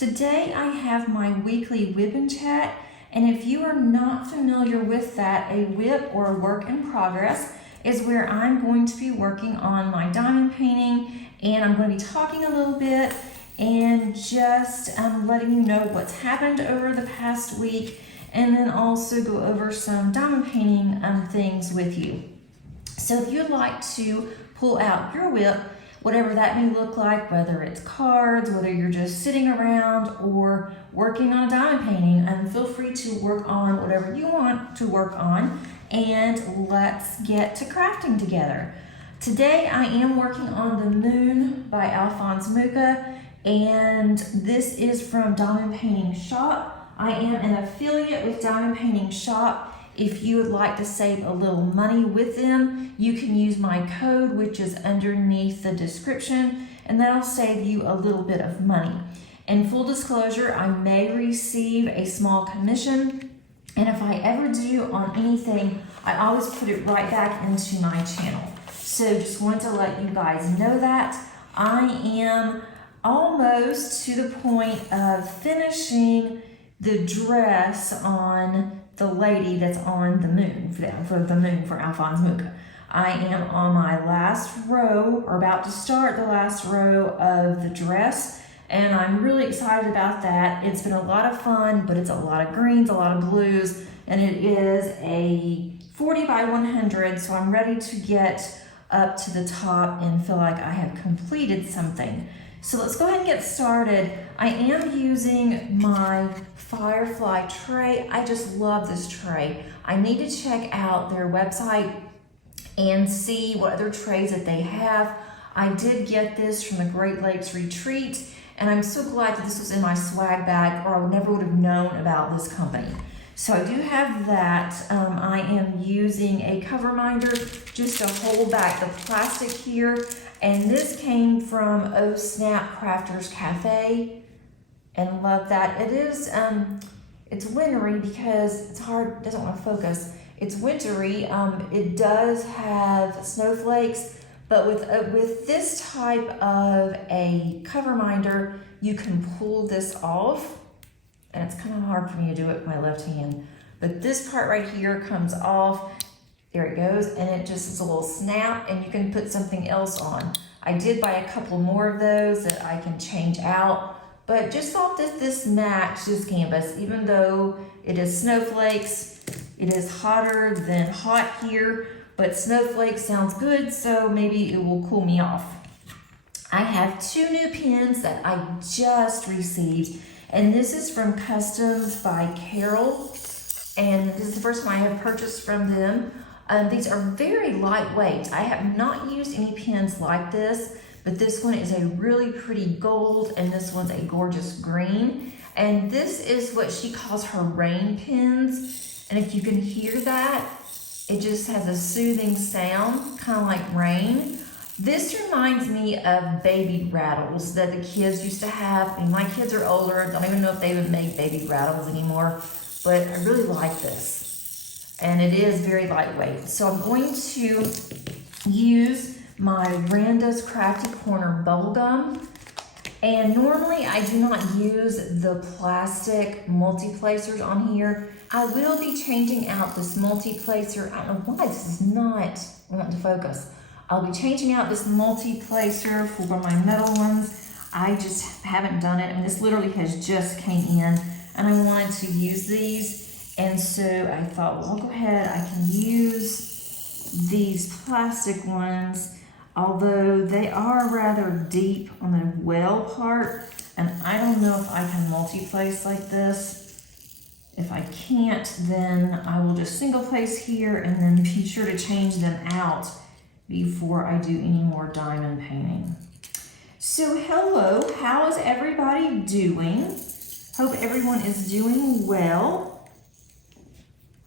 Today I have my weekly WIP and chat, and if you are not familiar with that, a WIP or work in progress is where I'm going to be working on my diamond painting, and I'm going to be talking a little bit and just letting you know what's happened over the past week, and then also go over some diamond painting things with you. So if you'd like to pull out your WIP, whatever that may look like, whether it's cards, whether you're just sitting around or working on a diamond painting, feel free to work on whatever you want to work on, and let's get to crafting together. Today I am working on The Moon by Alphonse Mucha, and this is from Diamond Painting Shop. I am an affiliate with Diamond Painting Shop. If you would like to save a little money with them, you can use my code, which is underneath the description, and that'll save you a little bit of money. In full disclosure, I may receive a small commission, and if I ever do on anything, I always put it right back into my channel. So just wanted to let you guys know that. I am almost to the point of finishing the dress on the lady that's on the moon, for Alphonse Mucha. I am on my last row, or about to start the last row of the dress, and I'm really excited about that. It's been a lot of fun, but it's a lot of greens, a lot of blues, and it is a 40 by 100, so I'm ready to get up to the top and feel like I have completed something. So let's go ahead and get started. I am using my Firefly tray. I just love this tray. I need to check out their website and see what other trays that they have. I did get this from the Great Lakes Retreat, and I'm so glad that this was in my swag bag, or I never would have known about this company. So I do have that. I am using a cover minder just to hold back the plastic here. And this came from Oh Snap Crafters Cafe, and love that. It is, it's wintry because it's hard, doesn't want to focus. It's wintry. It does have snowflakes, but with this type of a cover minder, you can pull this off, and it's kind of hard for me to do it with my left hand. But this part right here comes off. There it goes, and it just is a little snap, and you can put something else on. I did buy a couple more of those that I can change out, but just thought that this matched this canvas. Even though it is snowflakes, it is hotter than hot here, but snowflakes sounds good, so maybe it will cool me off. I have two new pins that I just received, and this is from Customs by Cheryl, and this is the first time I have purchased from them. These are very lightweight. I have not used any pins like this, but this one is a really pretty gold, and this one's a gorgeous green. And this is what she calls her rain pins. And if you can hear that, it just has a soothing sound, kind of like rain. This reminds me of baby rattles that the kids used to have. I mean, my kids are older. I don't even know if they would make baby rattles anymore, but I really like this. And it is very lightweight. So I'm going to use my Randa's Crafty Corner bubble gum. And normally I do not use the plastic multi-placers on here. I will be changing out this multi-placer. I don't know why this is not wanting to focus. I'll be changing out this multi-placer for one of my metal ones. I just haven't done it, and this literally has just came in, and I wanted to use these. And so I thought, well, I'll go ahead, I can use these plastic ones, although they are rather deep on the well part, and I don't know if I can multi-place like this. If I can't, then I will just single place here, and then be sure to change them out before I do any more diamond painting. So hello, how is everybody doing? Hope everyone is doing well.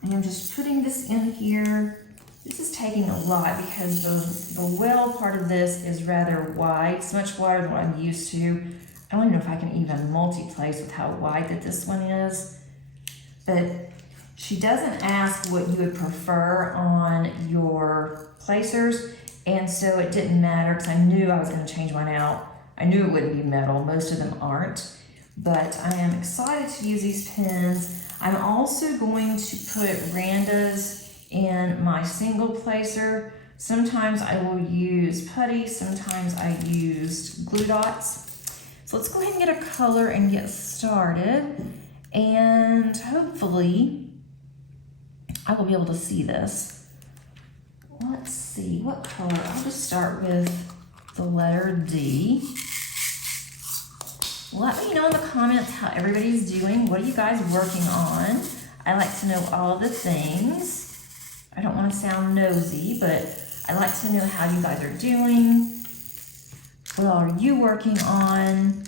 I am just putting this in here. This is taking a lot because the well part of this is rather wide. It's much wider than what I'm used to. I don't even know if I can even multi-place with how wide that this one is. But she doesn't ask what you would prefer on your placers, and so it didn't matter because I knew I was going to change mine out. I knew it wouldn't be metal. Most of them aren't. but I am excited to use these pens. I'm also going to put randas in my single placer. Sometimes I will use putty, sometimes I used glue dots. So let's go ahead and get a color and get started. And hopefully I will be able to see this. Let's see, what color? I'll just start with the letter D. Let me know in the comments how everybody's doing. What are you guys working on? I like to know all the things. I don't want to sound nosy, but I like to know how you guys are doing. What are you working on?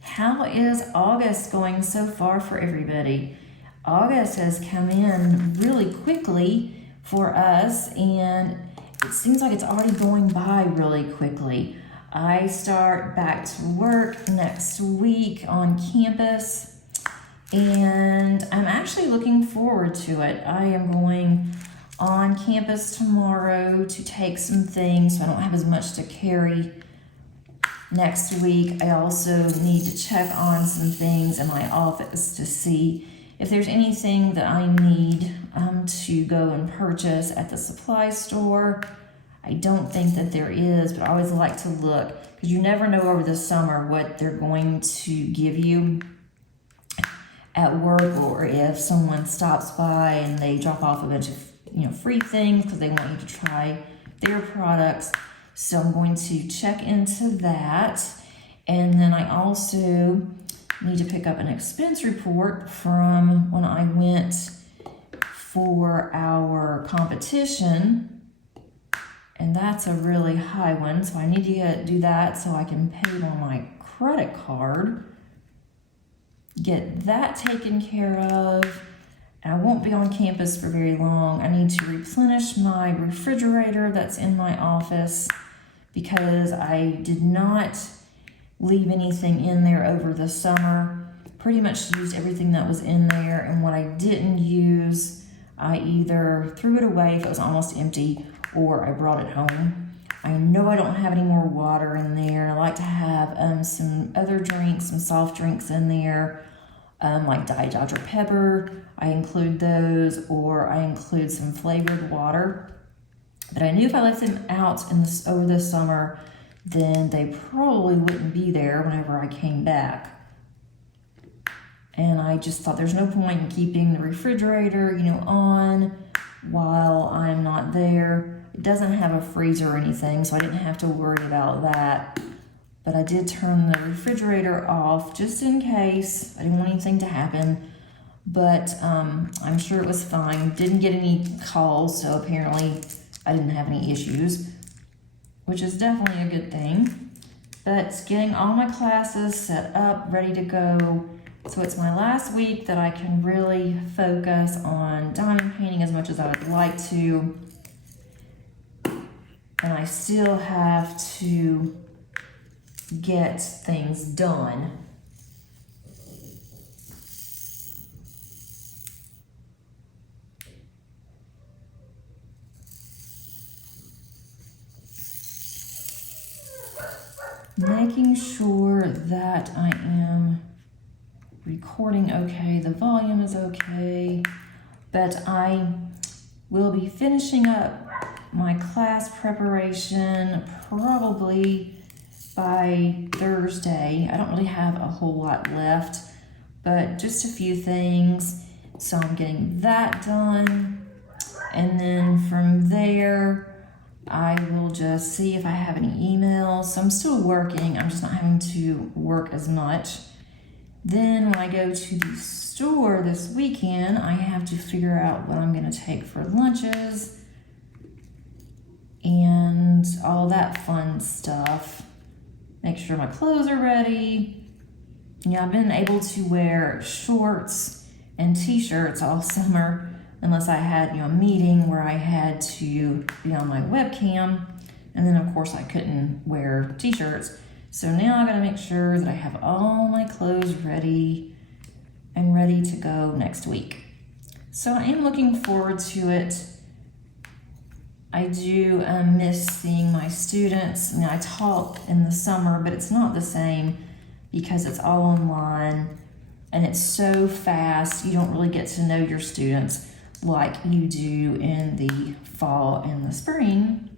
How is August going so far for everybody? August has come in really quickly for us, and it seems like it's already going by really quickly. I start back to work next week on campus, and I'm actually looking forward to it. I am going on campus tomorrow to take some things, so I don't have as much to carry next week. I also need to check on some things in my office to see if there's anything that I need to go and purchase at the supply store. I don't think that there is, but I always like to look because you never know over the summer what they're going to give you at work, or if someone stops by and they drop off a bunch of free things because they want you to try their products. So I'm going to check into that. And then I also need to pick up an expense report from when I went for our competition. And that's a really high one, so I need to do that so I can pay it on my credit card. Get that taken care of. I won't be on campus for very long. I need to replenish my refrigerator that's in my office because I did not leave anything in there over the summer. Pretty much used everything that was in there, and what I didn't use, I either threw it away if it was almost empty, or I brought it home. I know I don't have any more water in there. I like to have some other drinks, some soft drinks in there, like Diet Dr. Pepper. I include those, or I include some flavored water. But I knew if I left them out over the summer, then they probably wouldn't be there whenever I came back. And I just thought there's no point in keeping the refrigerator, on while I'm not there. It doesn't have a freezer or anything, so I didn't have to worry about that. But I did turn the refrigerator off just in case. I didn't want anything to happen. But I'm sure it was fine. Didn't get any calls, so apparently I didn't have any issues, which is definitely a good thing. But getting all my classes set up, ready to go. So it's my last week that I can really focus on diamond painting as much as I would like to. And I still have to get things done. Making sure that I am recording okay, the volume is okay, but I will be finishing up my class preparation probably by Thursday. I don't really have a whole lot left, but just a few things. So I'm getting that done. And then from there, I will just see if I have any emails. So I'm still working. I'm just not having to work as much. Then when I go to the store this weekend, I have to figure out what I'm going to take for lunches and all that fun stuff. Make sure my clothes are ready. I've been able to wear shorts and t-shirts all summer unless I had a meeting where I had to be on my webcam, and then of course I couldn't wear t-shirts. So now I gotta make sure that I have all my clothes ready and ready to go next week. So I am looking forward to it. I do miss seeing my students. I taught in the summer, but it's not the same because it's all online and it's so fast. You don't really get to know your students like you do in the fall and the spring.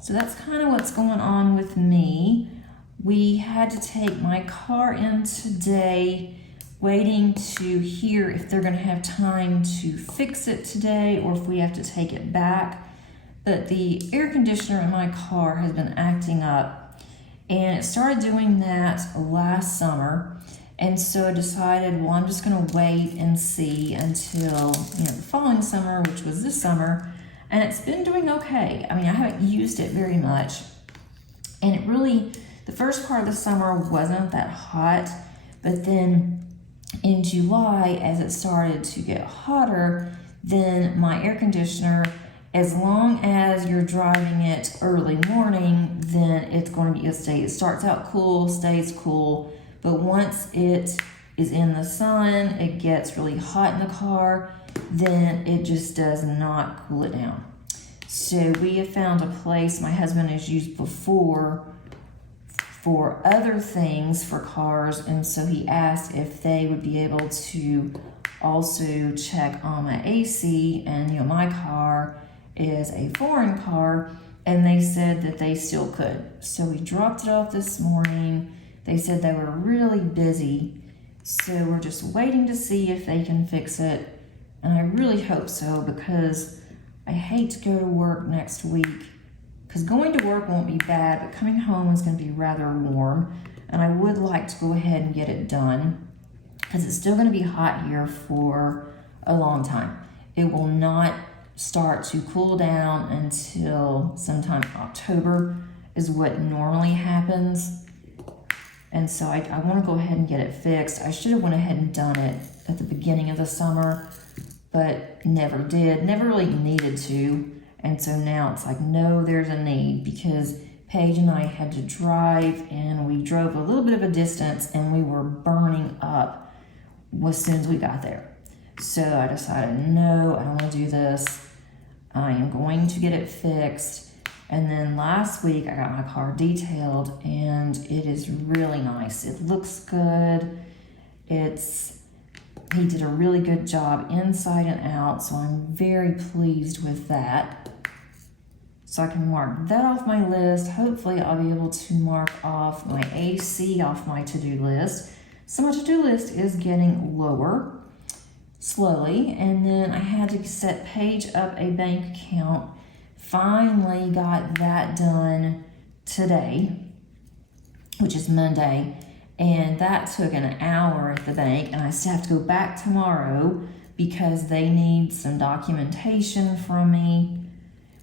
So that's kind of what's going on with me. We had to take my car in today, waiting to hear if they're going to have time to fix it today or if we have to take it back. But the air conditioner in my car has been acting up, and it started doing that last summer. And so I decided, well, I'm just going to wait and see until the following summer, which was this summer. And it's been doing okay. I mean, I haven't used it very much, and it really, the first part of the summer wasn't that hot, but then in July, as it started to get hotter, then my air conditioner, as long as you're driving it early morning, then it's going to be a state. It starts out cool, stays cool, but once it is in the sun, it gets really hot in the car, then it just does not cool it down. So we have found a place my husband has used before for other things for cars, and so he asked if they would be able to also check on my AC, and my car is a foreign car, and they said that they still could. So we dropped it off this morning. They said they were really busy, so we're just waiting to see if they can fix it. And I really hope so, because I hate to go to work next week, because going to work won't be bad, but coming home is going to be rather warm, and I would like to go ahead and get it done, because it's still going to be hot here for a long time. It will not start to cool down until sometime October is what normally happens. And so I want to go ahead and get it fixed. I should have went ahead and done it at the beginning of the summer, but never did, never really needed to. And so now it's like, no, there's a need, because Paige and I had to drive, and we drove a little bit of a distance, and we were burning up as soon as we got there. So I decided, no, I don't want to do this. I am going to get it fixed. And then last week I got my car detailed, and it is really nice. It looks good. He did a really good job inside and out, so I'm very pleased with that. So I can mark that off my list. Hopefully I'll be able to mark off my AC off my to-do list. So my to-do list is getting lower slowly. And then I had to set Paige up a bank account. Finally got that done today, which is Monday. And that took an hour at the bank, and I still have to go back tomorrow because they need some documentation from me,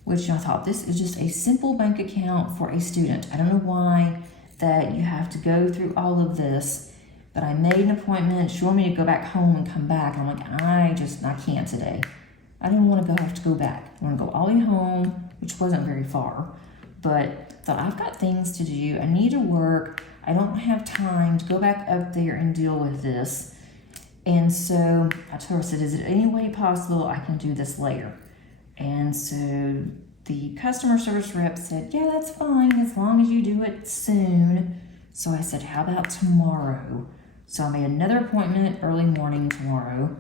which I thought, this is just a simple bank account for a student. I don't know why that you have to go through all of this, but I made an appointment. She wanted me to go back home and come back. And I'm like, I can't today. I didn't want to have to go back. I want to go all the way home, which wasn't very far, but thought, I've got things to do. I need to work. I don't have time to go back up there and deal with this. And so I told her, I said, is it any way possible I can do this later? And so the customer service rep said, yeah, that's fine, as long as you do it soon. So I said, how about tomorrow? So I made another appointment early morning tomorrow.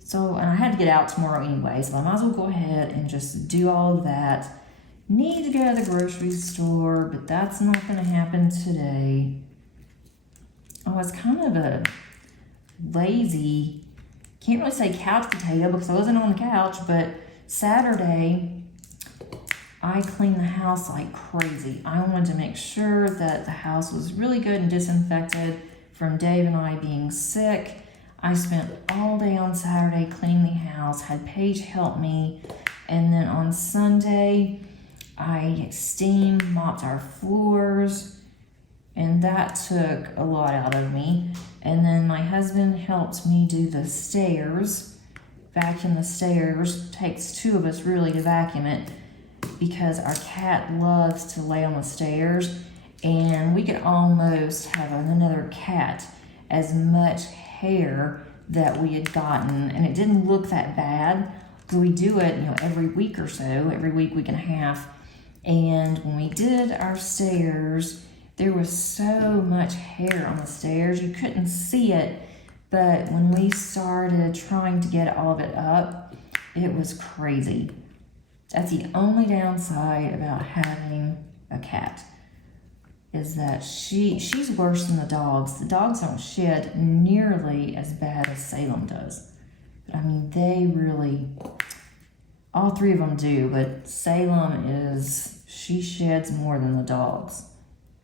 So, and I had to get out tomorrow anyway, so I might as well go ahead and just do all of that. Need to go to the grocery store, but that's not going to happen today. I was kind of a lazy, can't really say couch potato because I wasn't on the couch, but Saturday I cleaned the house like crazy. I wanted to make sure that the house was really good and disinfected from Dave and I being sick. I spent all day on Saturday cleaning the house, had Paige help me, and then on Sunday I steam mopped our floors, and that took a lot out of me. And then my husband helped me do the stairs, vacuum the stairs. Takes two of us really to vacuum it because our cat loves to lay on the stairs, and we could almost have another cat as much hair that we had gotten, and it didn't look that bad because we do it every week or so, every week and a half. And when we did our stairs, There was so much hair on the stairs, you couldn't see it, but when we started trying to get all of it up, it was crazy. That's the only downside about having a cat, is that she's worse than the dogs. The dogs don't shed nearly as bad as Salem does. But I mean, they really, all three of them do, but Salem she sheds more than the dogs.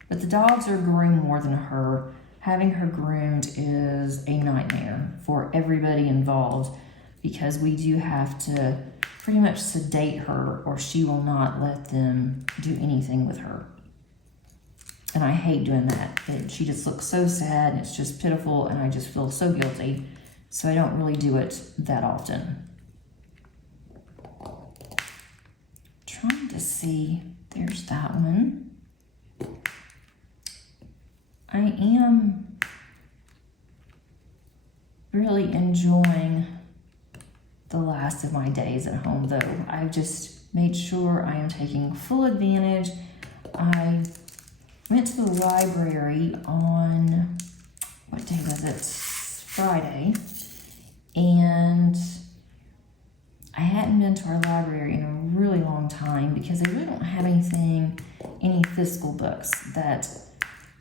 But the dogs are groomed more than her. Having her groomed is a nightmare for everybody involved, because we do have to pretty much sedate her, or she will not let them do anything with her. And I hate doing that. She just looks so sad, and it's just pitiful, and I just feel so guilty. So I don't really do it that often. Trying to see, there's that one. I am really enjoying the last of my days at home, though. I've just made sure I am taking full advantage. I went to the library on, what day was it? Friday. And I hadn't been to our library in a really long time because they really don't have any physical books that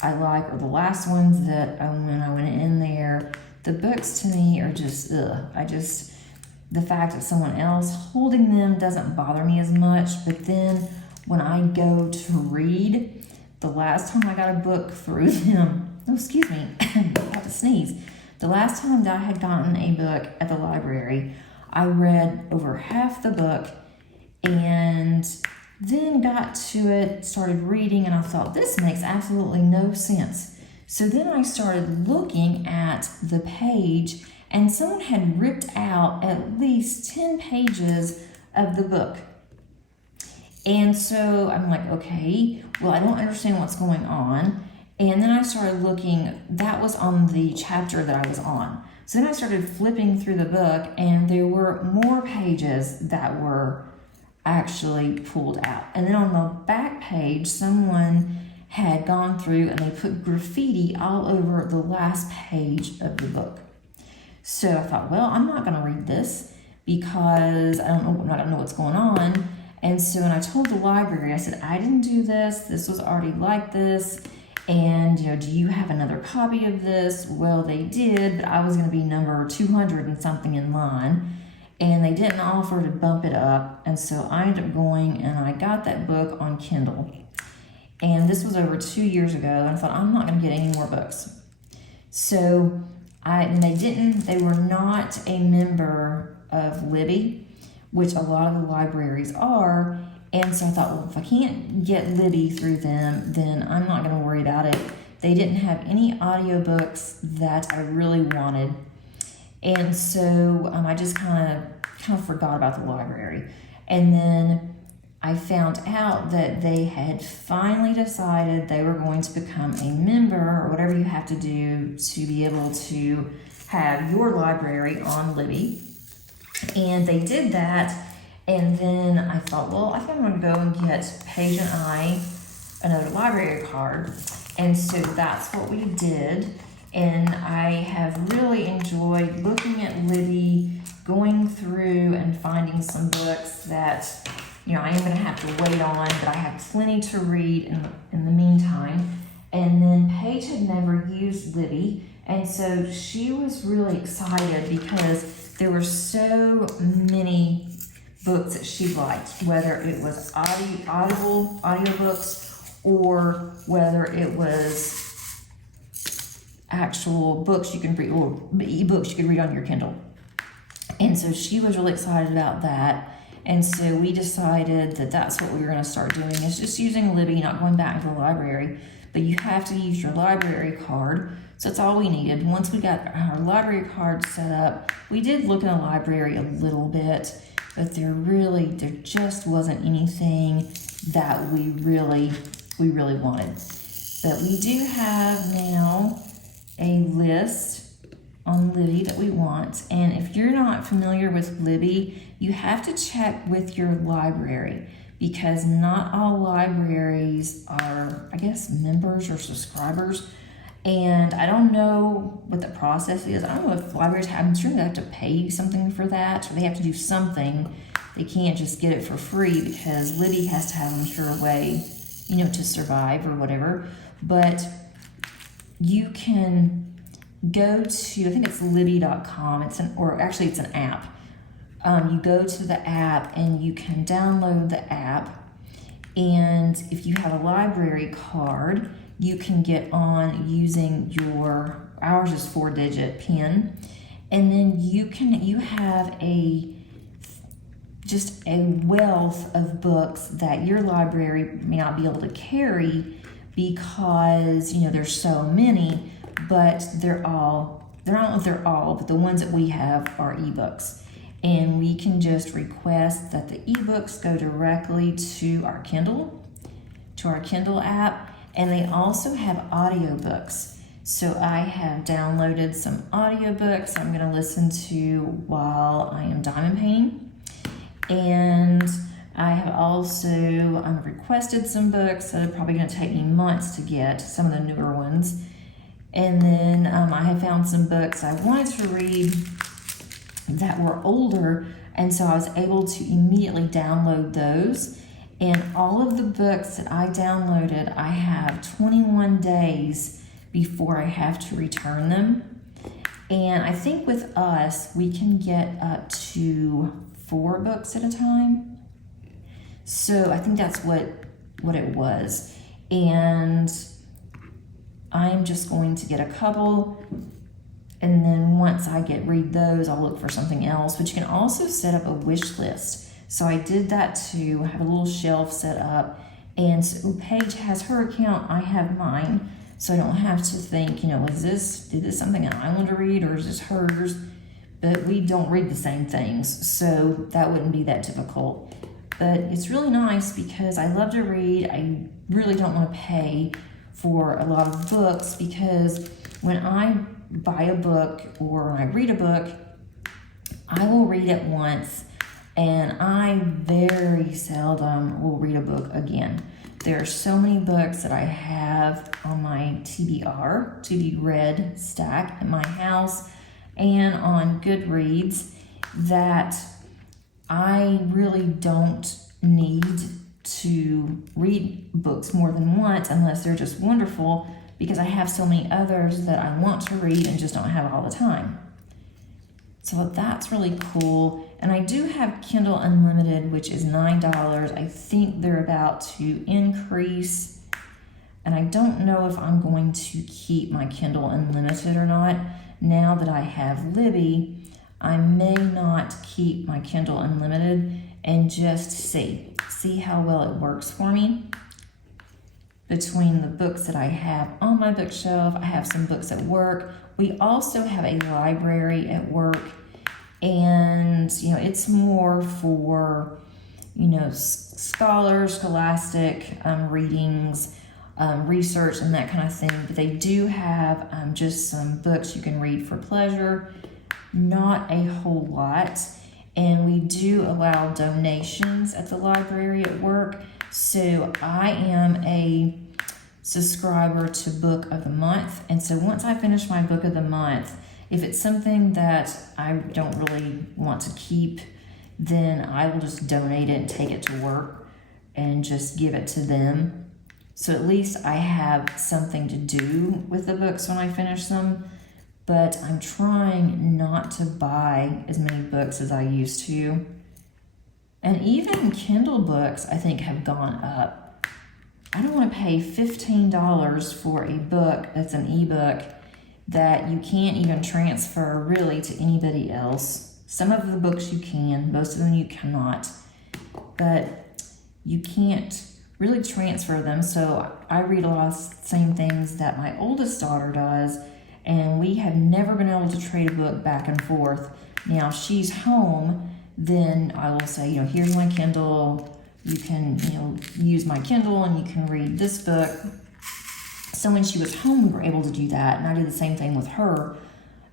I like, or the last ones that when I went in there, the books to me are just, the fact that someone else holding them doesn't bother me as much. But then when I go to read, the last time I got a book through them, oh, excuse me, I'm about to sneeze. The last time that I had gotten a book at the library, I read over half the book and then got to it, started reading, and I thought, this makes absolutely no sense. So then I started looking at the page, and someone had ripped out at least 10 pages of the book. And so I'm like, okay, well, I don't understand what's going on. And then I started looking, that was on the chapter that I was on. So then I started flipping through the book, and there were more pages that were actually pulled out. And then on the back page, someone had gone through and they put graffiti all over the last page of the book. So I thought, well, I'm not going to read this because I'm not going to know what's going on. And so when I told the library, I said, I didn't do this. This was already like this. And, do you have another copy of this? Well, they did, but I was going to be number 200 and something in line. And they didn't offer to bump it up. And so I ended up going and I got that book on Kindle. And this was over 2 years ago. And I thought, I'm not going to get any more books. So they were not a member of Libby, which a lot of the libraries are. And so I thought, well, if I can't get Libby through them, then I'm not going to worry about it. They didn't have any audiobooks that I really wanted. And so I just kind of forgot about the library. And then I found out that they had finally decided they were going to become a member, or whatever you have to do to be able to have your library on Libby. And they did that. And then I thought, well, I think I'm going to go and get Paige and I another library card. And so that's what we did. And I have really enjoyed looking at Libby, going through and finding some books that, I am going to have to wait on, but I have plenty to read in the meantime. And then Paige had never used Libby. And so she was really excited because there were so many books that she liked, whether it was audiobooks or whether it was actual books you can read, or ebooks you can read on your Kindle. And so she was really excited about that. And so we decided that that's what we were going to start doing, is just using Libby, not going back to the library. But you have to use your library card. So that's all we needed. Once we got our library card set up, we did look in the library a little bit, but there just wasn't anything that we really wanted. But we do have now a list on Libby that we want. And if you're not familiar with Libby, you have to check with your library, because not all libraries are, I guess, members or subscribers. And I don't know what the process is. I don't know if libraries have, I'm sure they have to pay something for that, or they have to do something. They can't just get it for free, because Libby has to have, I'm sure, a way, to survive or whatever. But you can go to, I think it's libby.com. It's an app. You go to the app and you can download the app. And if you have a library card, you can get on using ours is 4-digit PIN. And then you have just a wealth of books that your library may not be able to carry, because there's so many, but I don't know if they're all, but the ones that we have are ebooks. And we can just request that the ebooks go directly to our Kindle app. And they also have audiobooks. So I have downloaded some audiobooks I'm going to listen to while I am diamond painting. And I have also requested some books that are probably going to take me months to get, some of the newer ones. And then I have found some books I wanted to read that were older, and so I was able to immediately download those. And all of the books that I downloaded, I have 21 days before I have to return them. And I think with us, we can get up to 4 books at a time. So I think that's what it was. And I'm just going to get a couple, and then once I read those, I'll look for something else. But you can also set up a wish list. So I did that too. I have a little shelf set up, and so Paige has her account, I have mine. So I don't have to think, is this something that I want to read, or is this hers? But we don't read the same things, so that wouldn't be that difficult. But it's really nice because I love to read. I really don't want to pay for a lot of books, because when I buy a book or when I read a book, I will read it once, and I very seldom will read a book again. There are so many books that I have on my TBR, to be read stack at my house, and on Goodreads, that I really don't need to read books more than once unless they're just wonderful, because I have so many others that I want to read and just don't have all the time. So that's really cool. And I do have Kindle Unlimited, which is $9. I think they're about to increase, and I don't know if I'm going to keep my Kindle Unlimited or not. Now that I have Libby, I may not keep my Kindle Unlimited and just see how well it works for me. Between the books that I have on my bookshelf, I have some books at work. We also have a library at work, and it's more for scholars, scholastic readings, research, and that kind of thing. But they do have just some books you can read for pleasure, not a whole lot. And we do allow donations at the library at work. So I am a subscriber to Book of the Month. And so once I finish my Book of the Month, if it's something that I don't really want to keep, then I will just donate it and take it to work and just give it to them. So at least I have something to do with the books when I finish them. But I'm trying not to buy as many books as I used to. And even Kindle books, I think, have gone up. I don't want to pay $15 for a book that's an ebook that you can't even transfer really to anybody else. Some of the books you can, most of them you cannot. But you can't really transfer them. So I read a lot of the same things that my oldest daughter does, and we have never been able to trade a book back and forth. Now, if she's home, then I will say, here's my Kindle. You can, use my Kindle and you can read this book. So when she was home, we were able to do that, and I did the same thing with her.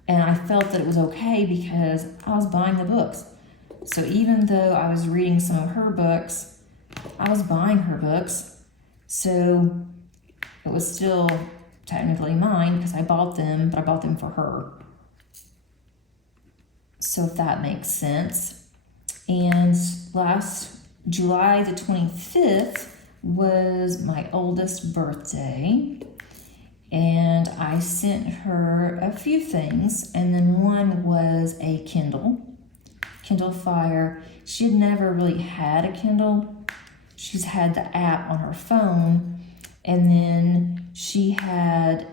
And I felt that it was okay because I was buying the books. So even though I was reading some of her books, I was buying her books, so it was still technically mine because I bought them, but I bought them for her. So if that makes sense. And last July the 25th was my oldest birthday. And I sent her a few things, and then one was a Kindle Fire. She had never really had a Kindle. She's had the app on her phone, and then she had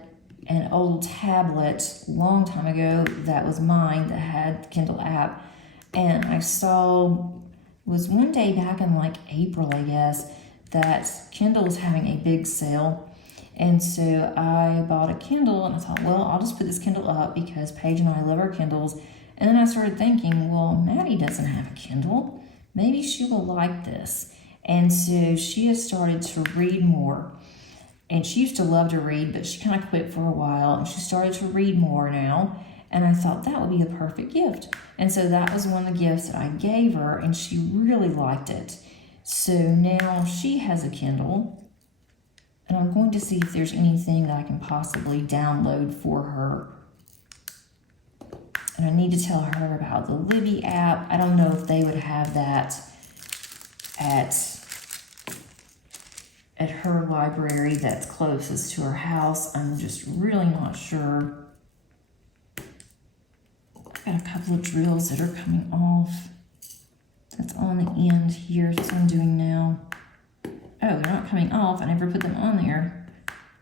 an old tablet a long time ago that was mine that had the Kindle app. And I saw, it was one day back in like April, I guess, that Kindle was having a big sale. And so I bought a Kindle, and I thought, well, I'll just put this Kindle up because Paige and I love our Kindles. And then I started thinking, well, Maddie doesn't have a Kindle. Maybe she will like this. And so she has started to read more. And she used to love to read, but she kind of quit for a while, and she started to read more now. And I thought that would be a perfect gift. And so that was one of the gifts that I gave her, and she really liked it. So now she has a Kindle. And I'm going to see if there's anything that I can possibly download for her. And I need to tell her about the Libby app. I don't know if they would have that at her library that's closest to her house. I'm just really not sure. I've got a couple of drills that are coming off. That's on the end here. That's what I'm doing now. Oh, they're not coming off. I never put them on there.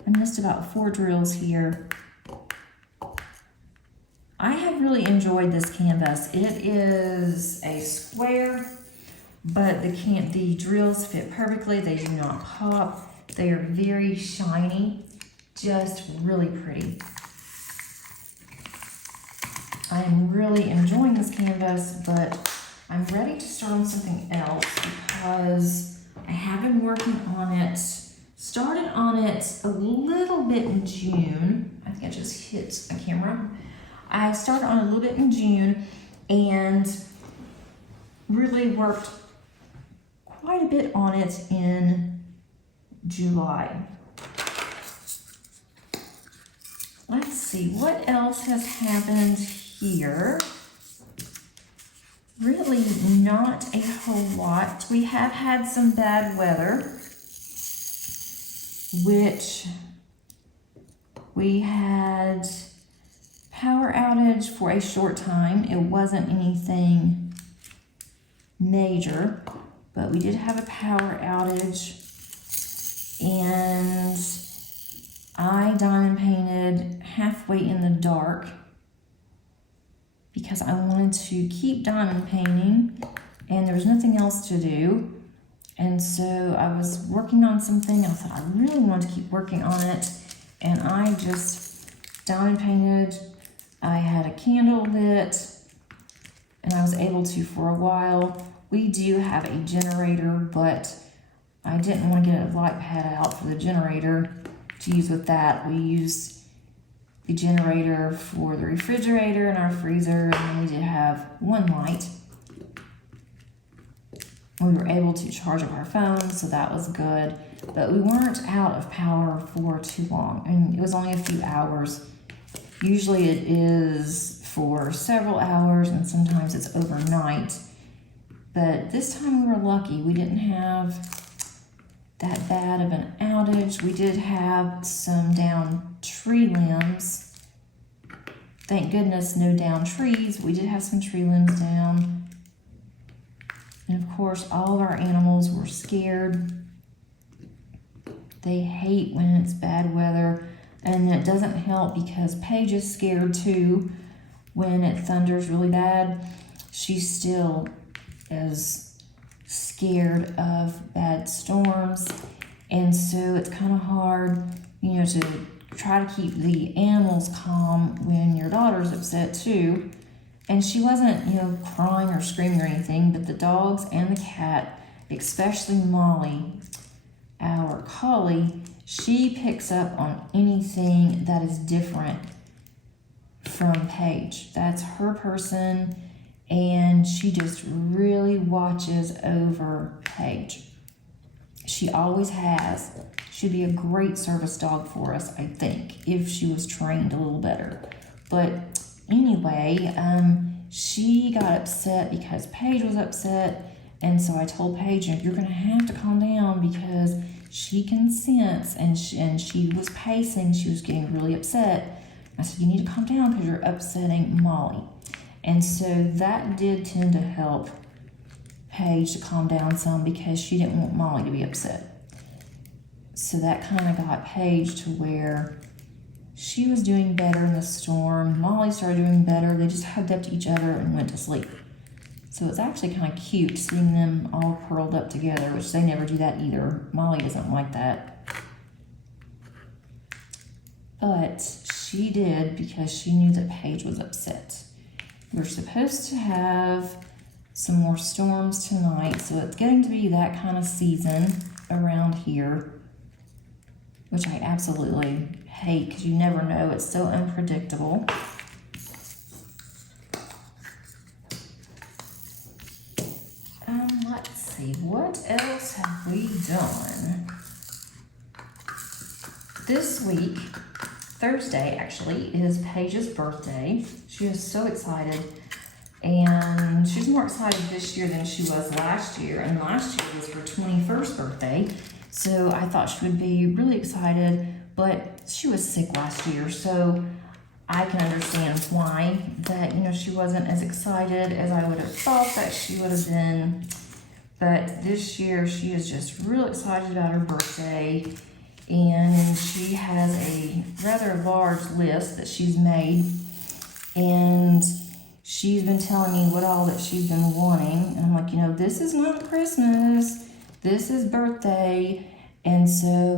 I missed about 4 drills here. I have really enjoyed this canvas. It is a square, but the drills fit perfectly. They do not pop. They are very shiny, just really pretty. I am really enjoying this canvas, but I'm ready to start on something else because I have been working on it, started on it a little bit in June. I think I just hit a camera. I started on it a little bit in June and really worked quite a bit on it in July. Let's see, what else has happened here? Really not a whole lot. We have had some bad weather, which we had power outage for a short time. It wasn't anything major, but we did have a power outage, and I diamond painted halfway in the dark because I wanted to keep diamond painting and there was nothing else to do. And so I was working on something and I thought I really wanted to keep working on it, and I just diamond painted. I had a candle lit and I was able to for a while. We do have a generator, but I didn't want to get a light pad out for the generator to use with that. We used the generator for the refrigerator and our freezer, and then we did have one light. We were able to charge up our phones, so that was good. But we weren't out of power for too long. I mean, it was only a few hours. Usually it is for several hours, and sometimes it's overnight. But this time we were lucky. We didn't have that bad of an outage. We did have some down tree limbs. Thank goodness, no down trees. We did have some tree limbs down. And of course, all of our animals were scared. They hate when it's bad weather. And it doesn't help because Paige is scared too. When it thunders really bad, she still is scared of bad storms. And so it's kind of hard, to try to keep the animals calm when your daughter's upset too. And she wasn't, crying or screaming or anything, but the dogs and the cat, especially Molly, our collie, she picks up on anything that is different from Paige. That's her person, and she just really watches over Paige. She always has. She'd be a great service dog for us, I think, if she was trained a little better. But anyway, she got upset because Paige was upset. And so I told Paige, you're going to have to calm down because she can sense. And she was pacing. She was getting really upset. I said, you need to calm down because you're upsetting Molly. And so that did tend to help Paige to calm down some because she didn't want Molly to be upset. So that kind of got Paige to where she was doing better in the storm. Molly started doing better. They just hugged up to each other and went to sleep. So it's actually kind of cute seeing them all curled up together, which they never do that either. Molly doesn't like that. But she did because she knew that Paige was upset. We're supposed to have some more storms tonight, so it's getting to be that kind of season around here, which I absolutely hate because you never know. It's so unpredictable. Let's see, what else have we done? This week, Thursday actually, is Paige's birthday. She is so excited, and she's more excited this year than she was last year, and last year was her 21st birthday, so I thought she would be really excited, but she was sick last year, so I can understand why that, she wasn't as excited as I would have thought that she would have been. But this year she is just real excited about her birthday, and she has a rather large list that she's made, and she's been telling me what all that she's been wanting, and I'm like, this is not Christmas, this is birthday. And so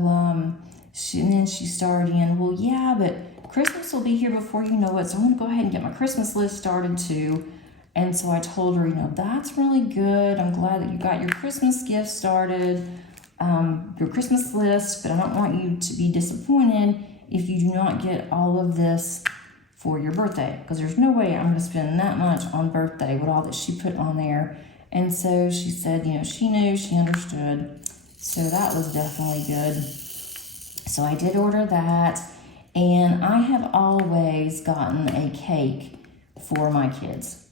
then she started in, well, yeah, but Christmas will be here before you know it, so I'm going to go ahead and get my Christmas list started too. And so I told her, that's really good. I'm glad that you got your Christmas gift started, your Christmas list, but I don't want you to be disappointed if you do not get all of this for your birthday, because there's no way I'm going to spend that much on birthday with all that she put on there. And so she said, she knew, she understood. So that was definitely good. So I did order that, and I have always gotten a cake for my kids.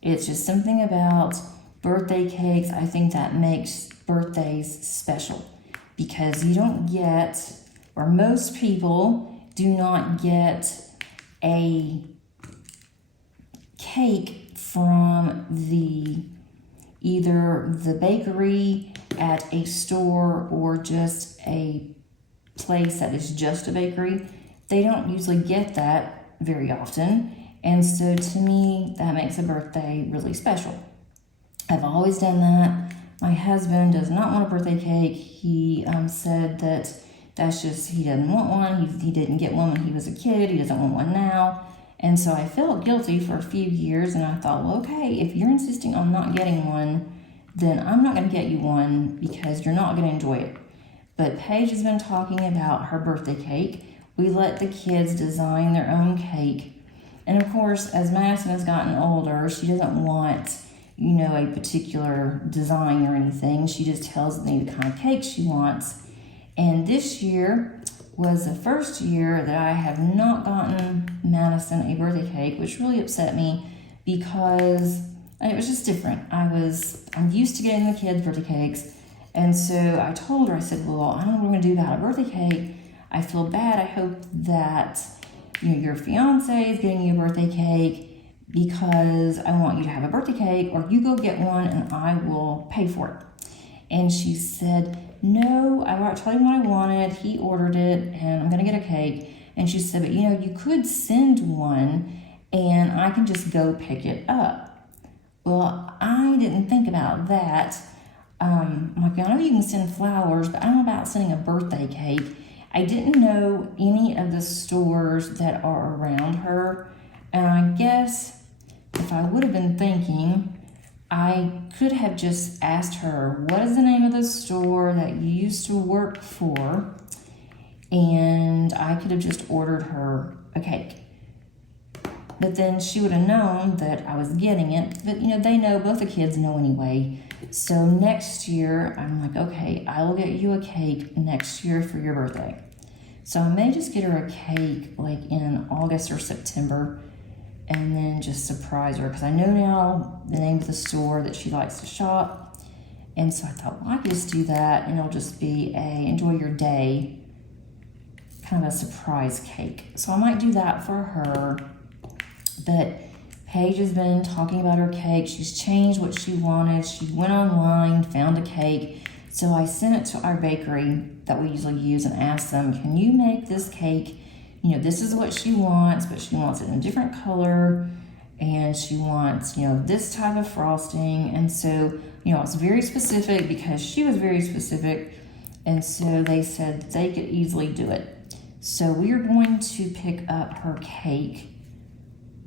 It's just something about birthday cakes. I think that makes birthdays special because you don't get, or most people do not get a cake from either the bakery at a store or just a place that is just a bakery. They don't usually get that very often. And so to me, that makes a birthday really special. I've always done that. My husband does not want a birthday cake. He said that's just, he doesn't want one. He didn't get one when he was a kid. He doesn't want one now. And so I felt guilty for a few years, and I thought, well, okay, if you're insisting on not getting one, then I'm not going to get you one because you're not going to enjoy it. But Paige has been talking about her birthday cake. We let the kids design their own cake. And of course, as Madison has gotten older, she doesn't want, a particular design or anything. She just tells me the kind of cake she wants. And this year was the first year that I have not gotten Madison a birthday cake, which really upset me because it was just different. I'm used to getting the kids birthday cakes. And so I told her, I said, well, I don't know what we're going to do about a birthday cake. I feel bad. I hope that your fiance is getting you a birthday cake because I want you to have a birthday cake, or you go get one and I will pay for it. And she said, no, I told him what I wanted. He ordered it and I'm going to get a cake. And she said, but you could send one and I can just go pick it up. Well, I didn't think about that. I'm like, I know you can send flowers, but I don't know about sending a birthday cake. I didn't know any of the stores that are around her, and I guess if I would have been thinking, I could have just asked her, what is the name of the store that you used to work for? And I could have just ordered her a cake. But then she would have known that I was getting it. But, they know, both the kids know anyway. So next year, I'm like, okay, I will get you a cake next year for your birthday. So I may just get her a cake like in August or September and then just surprise her, because I know now the name of the store that she likes to shop. And so I thought, well, I could just do that and it'll just be a enjoy your day, kind of a surprise cake. So I might do that for her. But Paige has been talking about her cake. She's changed what she wanted. She went online, found a cake. So I sent it to our bakery that we usually use and asked them, can you make this cake? You know, this is what she wants, but she wants it in a different color. And she wants, you know, this type of frosting. And so, you know, it's very specific because she was very specific. And so they said they could easily do it. So we are going to pick up her cake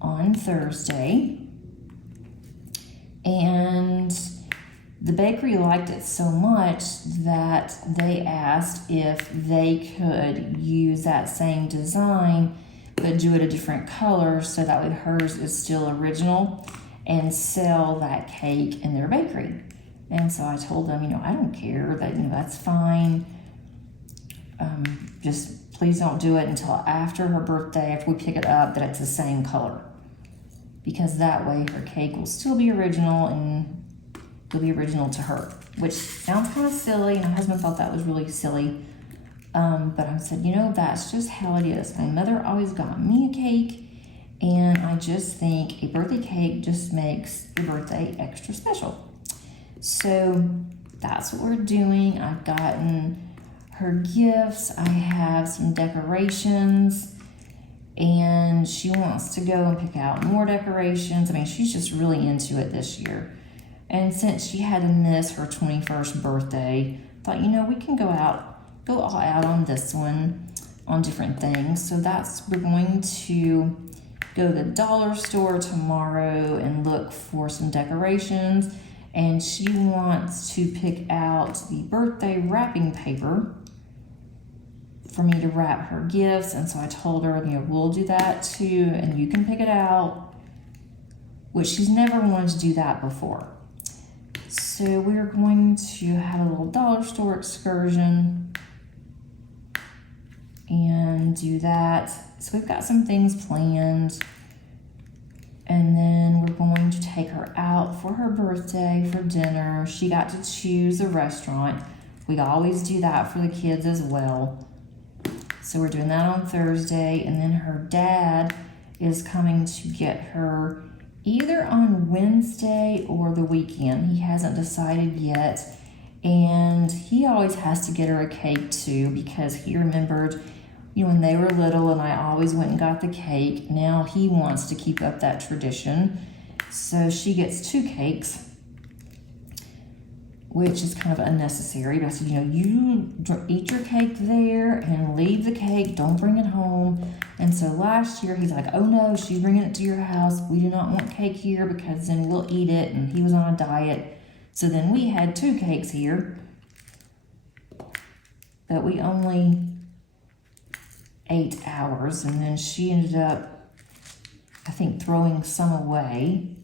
on Thursday. And the bakery liked it so much that they asked if they could use that same design but do it a different color so that way hers is still original, and sell that cake in their bakery. And so I told them, you know, I don't care, that, you know, that's fine. Just please don't do it until after her birthday, after we pick it up, that it's the same color. Because that way her cake will still be original and it'll be original to her, which sounds kind of silly. My husband thought that was really silly. But I said, you know, that's just how it is. My mother always got me a cake, and I just think a birthday cake just makes your birthday extra special. So that's what we're doing. I've gotten her gifts. I have some decorations, and she wants to go and pick out more decorations. I mean, she's just really into it this year. And since she had to miss her 21st birthday, I thought, you know, we can go all out on this one, on different things. So we're going to go to the dollar store tomorrow and look for some decorations. And she wants to pick out the birthday wrapping paper for me to wrap her gifts. And so I told her, you know, we'll do that too, and you can pick it out, which she's never wanted to do that before. So we're going to have a little dollar store excursion and do that. So we've got some things planned. And then we're going to take her out for her birthday for dinner. She got to choose a restaurant. We always do that for the kids as well. So we're doing that on Thursday. And then her dad is coming to get her either on Wednesday or the weekend. He hasn't decided yet. And he always has to get her a cake too, because he remembered, you know, when they were little and I always went and got the cake. Now he wants to keep up that tradition. So she gets 2 cakes, which is kind of unnecessary. But I said, you know, you eat your cake there and leave the cake. Don't bring it home. And so last year he's like, oh no, she's bringing it to your house. We do not want cake here because then we'll eat it. And he was on a diet. So then we had 2 cakes here. But we only 8 hours, and then she ended up, I think, throwing some away.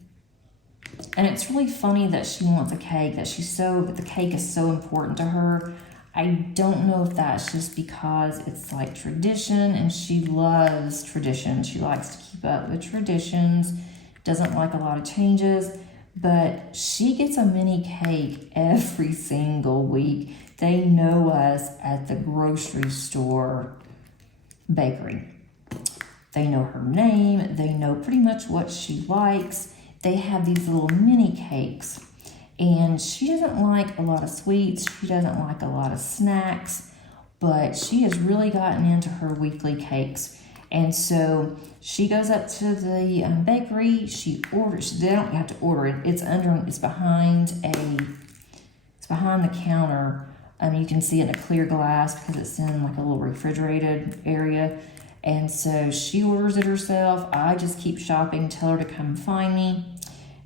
And it's really funny that she wants a cake, that the cake is so important to her. I don't know if that's just because it's like tradition, and she loves tradition. She likes to keep up with traditions, doesn't like a lot of changes, but she gets a mini cake every single week. They know us at the grocery store bakery. They know her name. They know pretty much what she likes. They have these little mini cakes, and she doesn't like a lot of sweets. She doesn't like a lot of snacks, but she has really gotten into her weekly cakes. And so she goes up to the bakery. She orders. They don't have to order it. It's behind the counter. You can see it in a clear glass because it's in like a little refrigerated area. And so she orders it herself. I just keep shopping, tell her to come find me.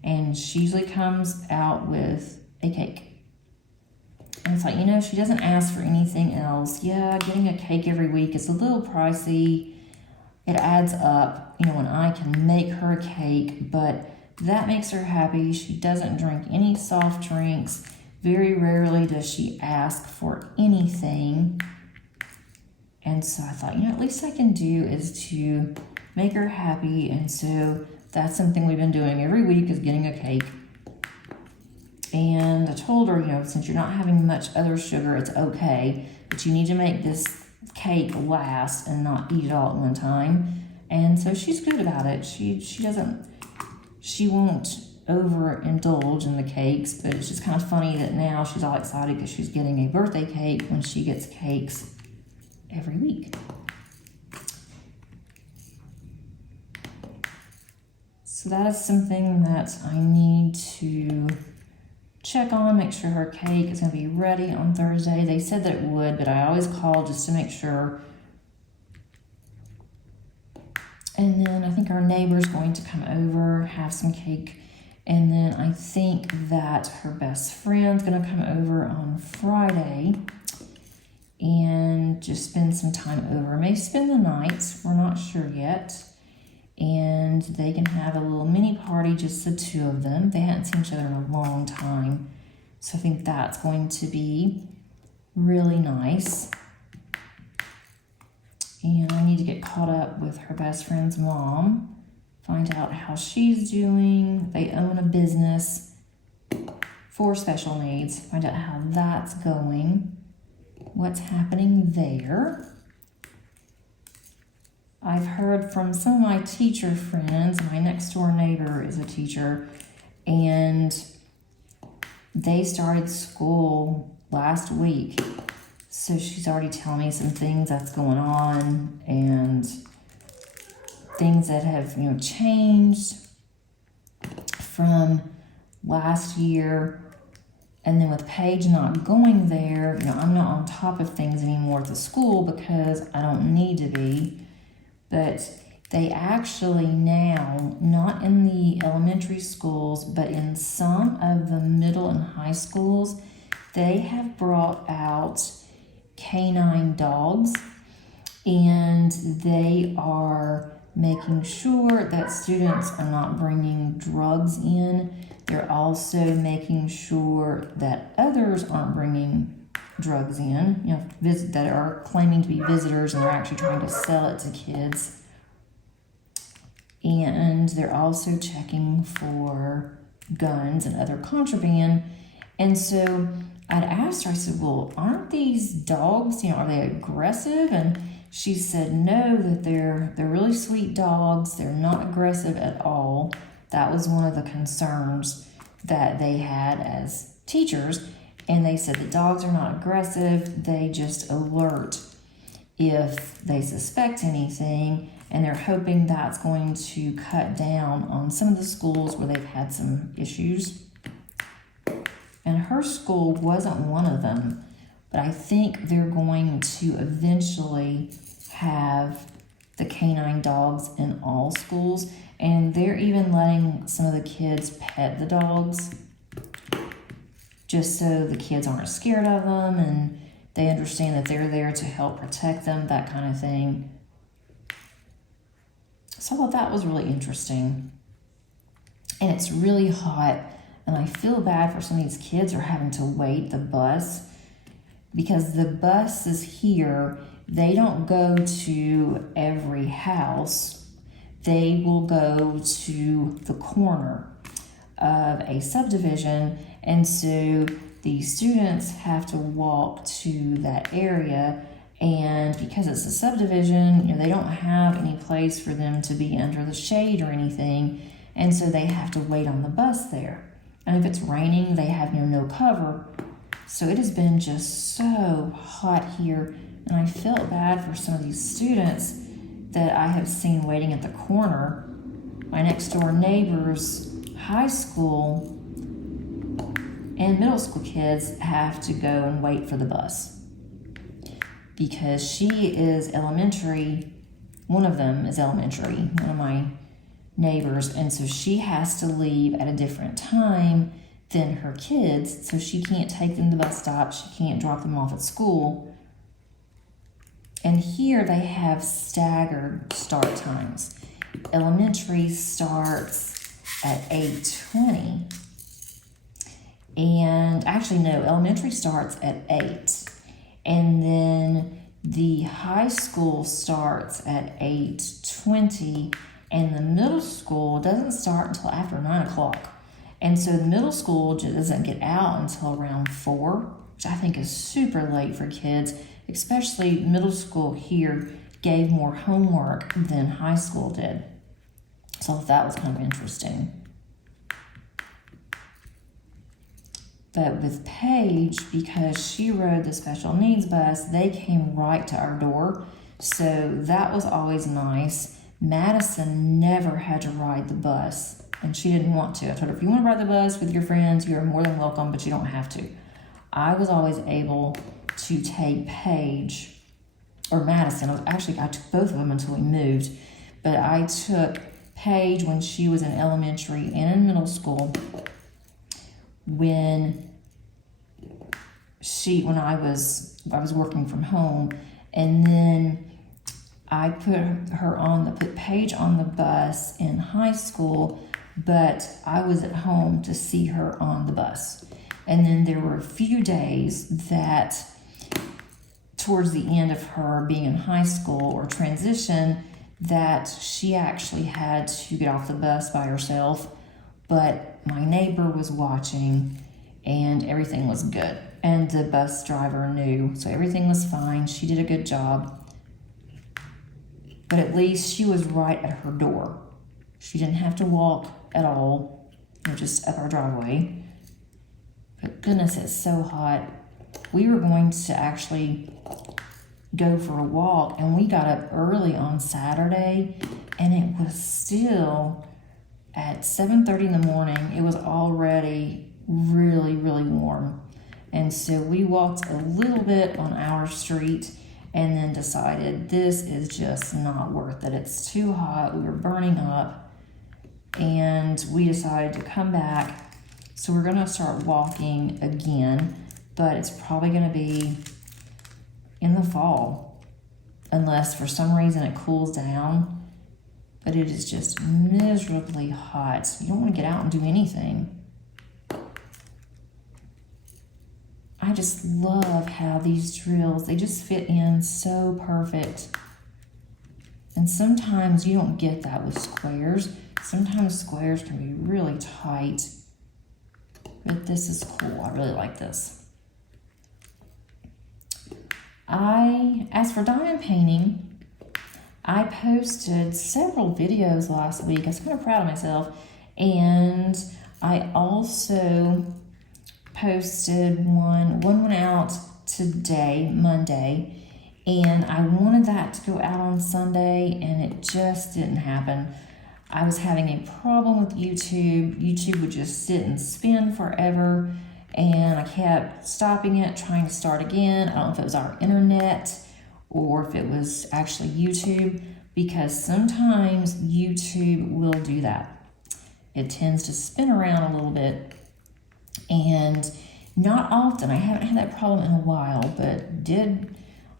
And she usually comes out with a cake. And it's like, you know, she doesn't ask for anything else. Yeah, getting a cake every week is a little pricey. It adds up, you know, when I can make her a cake, but that makes her happy. She doesn't drink any soft drinks. Very rarely does she ask for anything. And so I thought, at least I can do is to make her happy. And so that's something we've been doing every week, is getting a cake. And I told her, since you're not having much other sugar, it's okay, but you need to make this cake last and not eat it all at one time. And so she's good about it. She won't overindulge in the cakes, but it's just kind of funny that now she's all excited because she's getting a birthday cake when she gets cakes every week. So that is something that I need to check on, make sure her cake is going to be ready on Thursday. They said that it would, but I always call just to make sure. And then I think our neighbor's going to come over, have some cake. And then I think that her best friend's going to come over on Friday and just spend some time over. May spend the night, we're not sure yet. And they can have a little mini party, just the two of them. They hadn't seen each other in a long time. So I think that's going to be really nice. And I need to get caught up with her best friend's mom, find out how she's doing. They own a business for special needs. Find out how that's going, what's happening there. I've heard from some of my teacher friends. My next door neighbor is a teacher, and they started school last week. So she's already telling me some things that's going on and things that have, changed from last year. And then with Paige not going there, I'm not on top of things anymore at the school because I don't need to be. But they actually now, not in the elementary schools, but in some of the middle and high schools, they have brought out canine dogs, and they are making sure that students are not bringing drugs in. They're also making sure that others aren't bringing drugs in, that are claiming to be visitors, and they're actually trying to sell it to kids. And they're also checking for guns and other contraband. And so I'd asked her, I said, well, aren't these dogs, are they aggressive? And she said, no, that they're really sweet dogs. They're not aggressive at all. That was one of the concerns that they had as teachers. And they said the dogs are not aggressive. They just alert if they suspect anything. And they're hoping that's going to cut down on some of the schools where they've had some issues. And her school wasn't one of them. But I think they're going to eventually have the canine dogs in all schools. And they're even letting some of the kids pet the dogs, just so the kids aren't scared of them and they understand that they're there to help protect them, that kind of thing. So I thought that was really interesting. And it's really hot, and I feel bad for some of these kids who are having to wait the bus, because the buses here, they don't go to every house. They will go to the corner of a subdivision, and so the students have to walk to that area. And because it's a subdivision, they don't have any place for them to be under the shade or anything, and so they have to wait on the bus there. And if it's raining, they have no cover. So it has been just so hot here, and I felt bad for some of these students that I have seen waiting at the corner. My next door neighbor's high school and middle school kids have to go and wait for the bus because she is elementary. One of them is elementary, one of my neighbors, and so she has to leave at a different time than her kids, so she can't take them to the bus stop, she can't drop them off at school. And here they have staggered start times. Elementary starts at 8:20. And actually, no, elementary starts at 8. And then the high school starts at 8:20. And the middle school doesn't start until after 9 o'clock. And so the middle school just doesn't get out until around 4, which I think is super late for kids, especially middle school here gave more homework than high school did. So that was kind of interesting. But with Paige, because she rode the special needs bus, they came right to our door. So that was always nice. Madison never had to ride the bus, and she didn't want to. I told her, if you want to ride the bus with your friends, you're more than welcome, but you don't have to. I was always able to take Paige, or Madison. I took both of them until we moved. But I took Paige when she was in elementary and in middle school. When I was working from home, and then I put Paige on the bus in high school, but I was at home to see her on the bus. And then there were a few days that towards the end of her being in high school or transition that she actually had to get off the bus by herself, but my neighbor was watching and everything was good. And the bus driver knew, so everything was fine. She did a good job. But at least she was right at her door. She didn't have to walk at all, just up our driveway. But goodness, it's so hot. We were going to actually go for a walk, and we got up early on Saturday, and it was still at 7:30 in the morning. It was already really, really warm. And so we walked a little bit on our street and then decided this is just not worth it. It's too hot. We were burning up, and we decided to come back. So we're going to start walking again, but it's probably going to be in the fall, unless for some reason it cools down. But it is just miserably hot. You don't want to get out and do anything. I just love how these drills, they just fit in so perfect. And sometimes you don't get that with squares. Sometimes squares can be really tight. But this is cool. I really like this. As for diamond painting, I posted several videos last week. I was kind of proud of myself. And I also posted one went out today, Monday, and I wanted that to go out on Sunday, and it just didn't happen. I was having a problem with YouTube. YouTube would just sit and spin forever, and I kept stopping it, trying to start again. I don't know if it was our internet or if it was actually YouTube, because sometimes YouTube will do that. It tends to spin around a little bit, and not often. I haven't had that problem in a while, but did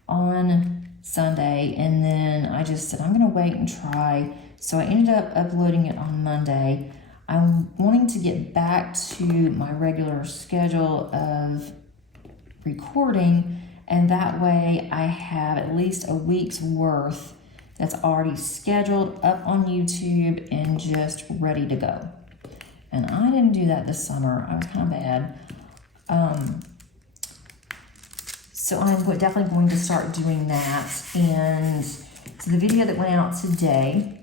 on Sunday, and then I just said I'm going to wait and try. So I ended up uploading it on Monday. I'm wanting to get back to my regular schedule of recording, and that way I have at least a week's worth that's already scheduled up on YouTube and just ready to go. And I didn't do that this summer. I was kind of bad. So I'm definitely going to start doing that. And so the video that went out today,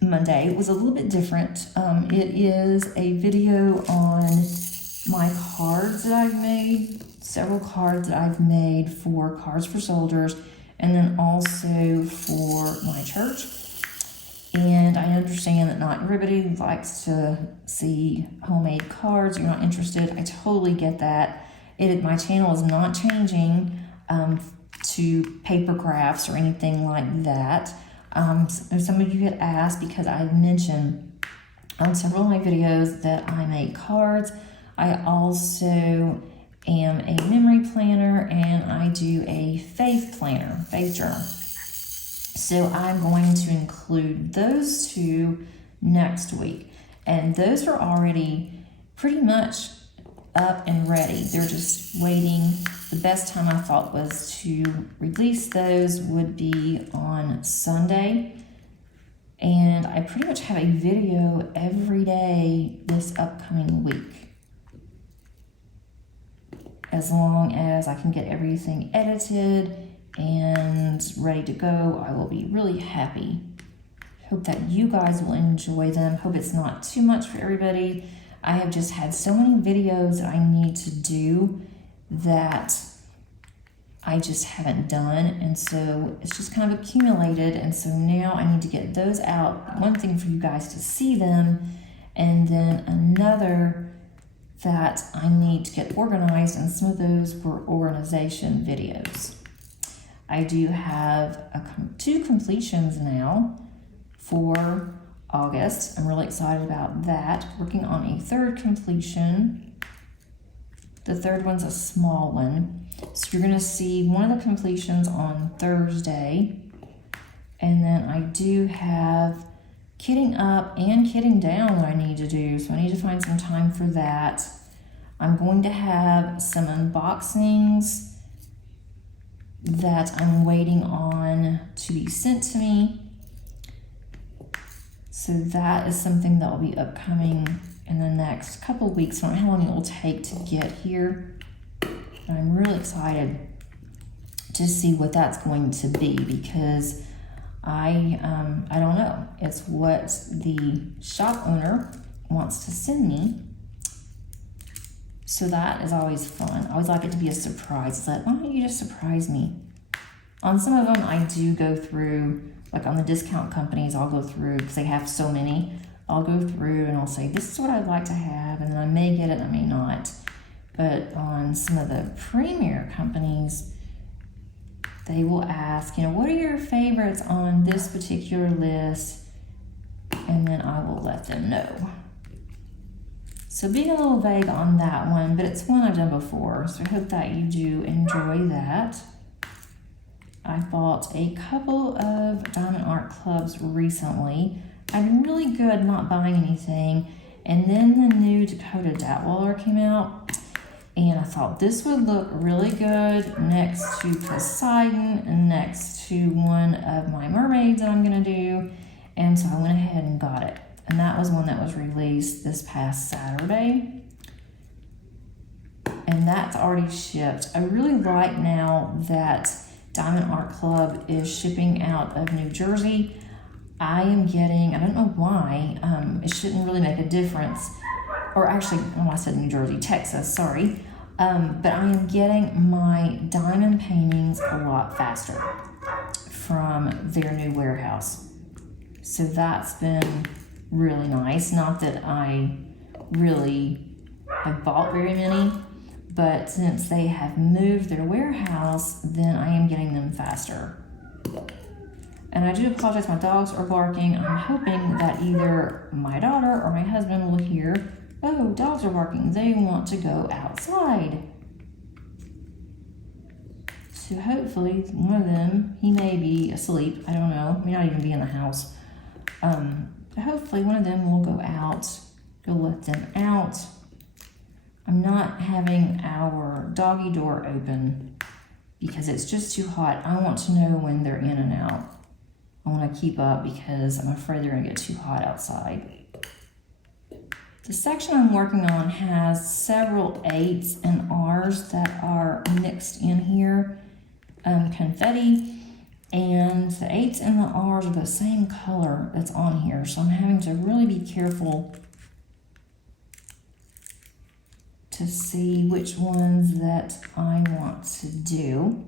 Monday, was a little bit different. It is a video on my cards that I've made, several cards that I've made for Cards for Soldiers, and then also for my church. And I understand that not everybody likes to see homemade cards. You're not interested. I totally get that. My channel is not changing to paper crafts or anything like that. Some of you had asked, because I've mentioned on several of my videos that I make cards. I also am a memory planner, and I do a faith planner, faith journal. So I'm going to include those two next week. And those are already pretty much up and ready. They're just waiting. The best time I thought was to release those would be on Sunday. And I pretty much have a video every day this upcoming week. As long as I can get everything edited and ready to go, I will be really happy. Hope that you guys will enjoy them. Hope it's not too much for everybody. I have just had so many videos that I need to do that I just haven't done, and so it's just kind of accumulated, and so now I need to get those out. One thing for you guys to see them, and then another that I need to get organized, and some of those were organization videos. I do have two completions now for August. I'm really excited about that. Working on a third completion. The third one's a small one. So you're gonna see one of the completions on Thursday. And then I do have kitting up and kitting down that I need to do. So I need to find some time for that. I'm going to have some unboxings that I'm waiting on to be sent to me. So that is something that will be upcoming in the next couple of weeks. I don't know how long it will take to get here. But I'm really excited to see what that's going to be, because I don't know. It's what the shop owner wants to send me. So that is always fun. I always like it to be a surprise. It's like, why don't you just surprise me? On some of them, I do go through, like on the discount companies, I'll go through, because they have so many, I'll go through and I'll say, this is what I'd like to have, and then I may get it, I may not. But on some of the premier companies, they will ask, what are your favorites on this particular list? And then I will let them know. So being a little vague on that one, but it's one I've done before, so I hope that you do enjoy that. I bought a couple of diamond art clubs recently. I've been really good not buying anything, and then the new Dakota Datwaller came out, and I thought this would look really good next to Poseidon and next to one of my mermaids that I'm gonna do, and so I went ahead and got it. And that was one that was released this past Saturday. And that's already shipped. I really like now that Diamond Art Club is shipping out of New Jersey. I am getting, I don't know why, it shouldn't really make a difference. Or actually, I said New Jersey, Texas, sorry. But I am getting my diamond paintings a lot faster from their new warehouse. So that's been really nice. Not that I really have bought very many, but since they have moved their warehouse, then I am getting them faster. And I do apologize, my dogs are barking. I'm hoping that either my daughter or my husband will hear, oh, dogs are barking, they want to go outside. So hopefully one of them, he may be asleep, I don't know, may not even be in the house. Hopefully one of them will go out, go let them out. I'm not having our doggy door open because it's just too hot. I want to know when they're in and out. I want to keep up because I'm afraid they're going to get too hot outside. The section I'm working on has several 8s and R's that are mixed in here, confetti. And the 8s and the R's are the same color that's on here, so I'm having to really be careful to see which ones that I want to do.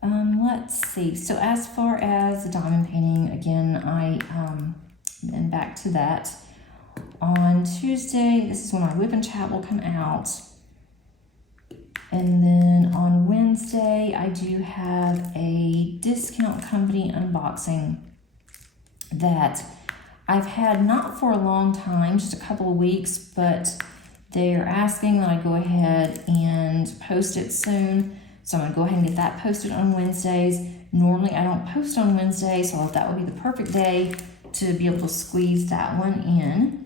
Let's see, so as far as the diamond painting, again, and back to that. On Tuesday, this is when my WIP and chat will come out. And then on Wednesday, I do have a discount company unboxing that I've had not for a long time, just a couple of weeks, but they're asking that I go ahead and post it soon. So I'm going to go ahead and get that posted on Wednesdays. Normally I don't post on Wednesdays, so I thought that would be the perfect day to be able to squeeze that one in.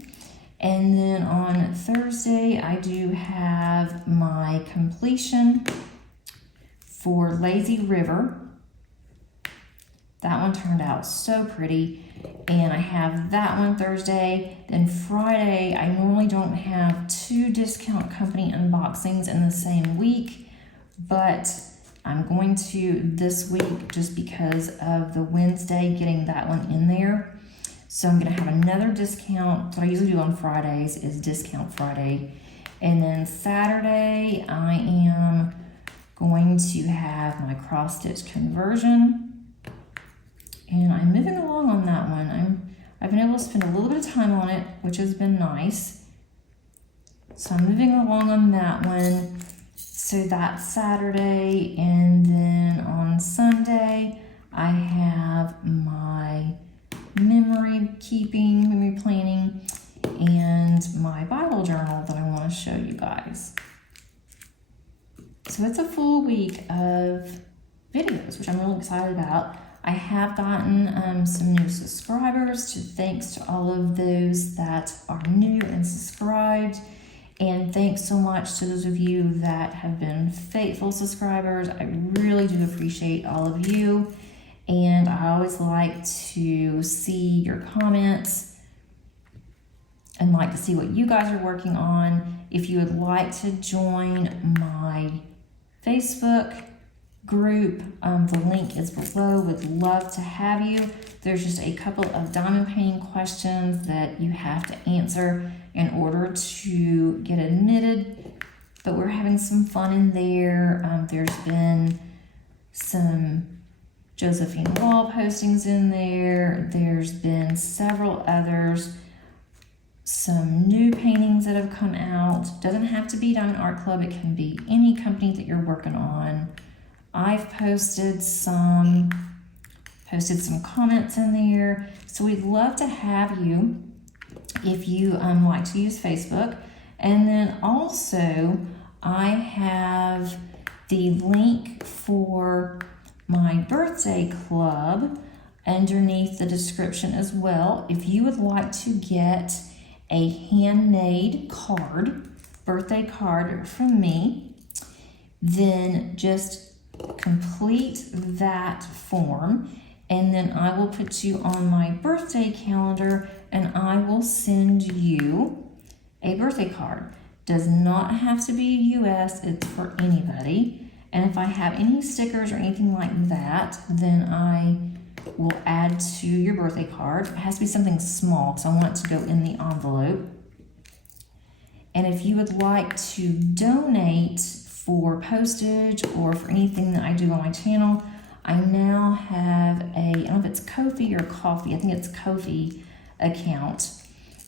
And then on Thursday, I do have my completion for Lazy River. That one turned out so pretty. And I have that one Thursday. Then Friday, I normally don't have 2 discount company unboxings in the same week, but I'm going to this week just because of the Wednesday getting that one in there. So I'm gonna have another discount. What I usually do on Fridays is Discount Friday. And then Saturday, I am going to have my cross stitch conversion. And I'm moving along on that one. I've been able to spend a little bit of time on it, which has been nice. So I'm moving along on that one. So that's Saturday, and then on Sunday, I have my memory keeping, memory planning, and my Bible journal that I want to show you guys. So it's a full week of videos, which I'm really excited about. I have gotten some new subscribers, thanks to all of those that are new and subscribed. And thanks so much to those of you that have been faithful subscribers. I really do appreciate all of you. And I always like to see your comments and like to see what you guys are working on. If you would like to join my Facebook group, the link is below. Would love to have you. There's just a couple of diamond painting questions that you have to answer in order to get admitted, but we're having some fun in there. There's been some Josephine Wall postings in there. There's been several others, some new paintings that have come out. Doesn't have to be Diamond Art Club, it can be any company that you're working on. I've posted some comments in there, so we'd love to have you if you like to use Facebook. And then also I have the link for my birthday club underneath the description as well. If you would like to get a handmade card, birthday card from me, then just complete that form, and then I will put you on my birthday calendar and I will send you a birthday card. Does not have to be US, it's for anybody. And if I have any stickers or anything like that, then I will add to your birthday card. It has to be something small because I want it to go in the envelope. And if you would like to donate for postage or for anything that I do on my channel, I now have I don't know if it's Ko-fi or Coffee, I think it's Ko-fi account,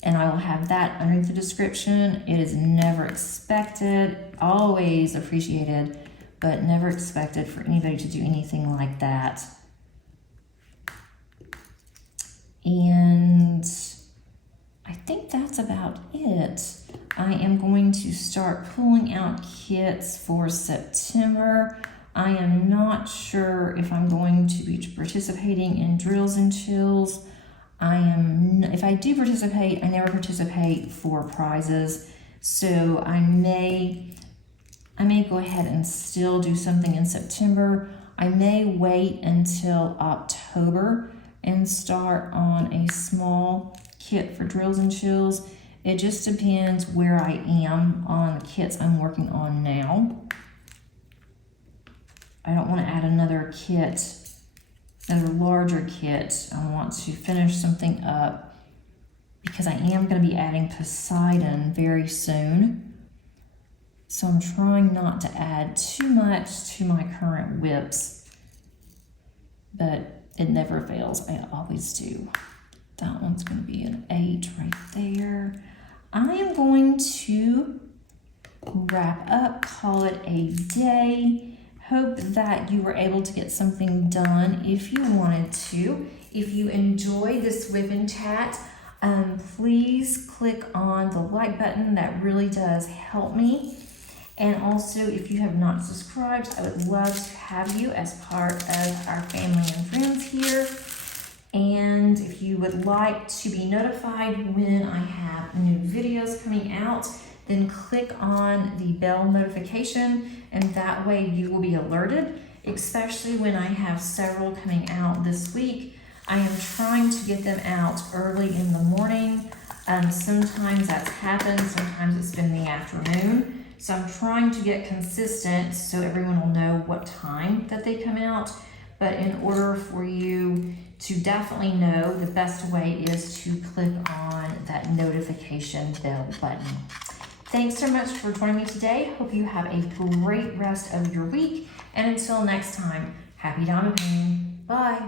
and I will have that underneath the description. It is never expected, always appreciated, but never expected for anybody to do anything like that. And I think that's about it. I am going to start pulling out kits for September. I am not sure if I'm going to be participating in drills and chills. If I do participate, I never participate for prizes. So I may go ahead and still do something in September. I may wait until October and start on a small kit for drills and chills. It just depends where I am on the kits I'm working on now. I don't want to add another kit, another larger kit. I want to finish something up because I am going to be adding Poseidon very soon. So I'm trying not to add too much to my current WIPs, but it never fails. I always do. That one's going to be an 8 right there. I am going to wrap up, call it a day. Hope that you were able to get something done if you wanted to. If you enjoyed this WIP and chat, please click on the like button. That really does help me. And also, if you have not subscribed, I would love to have you as part of our family and friends here. And if you would like to be notified when I have new videos coming out, then click on the bell notification, and that way you will be alerted, especially when I have several coming out this week. I am trying to get them out early in the morning. Sometimes that's happened, sometimes it's been the afternoon. So I'm trying to get consistent so everyone will know what time that they come out. But in order for you to definitely know, the best way is to click on that notification bell button. Thanks so much for joining me today. Hope you have a great rest of your week. And until next time, happy diamond painting. Bye.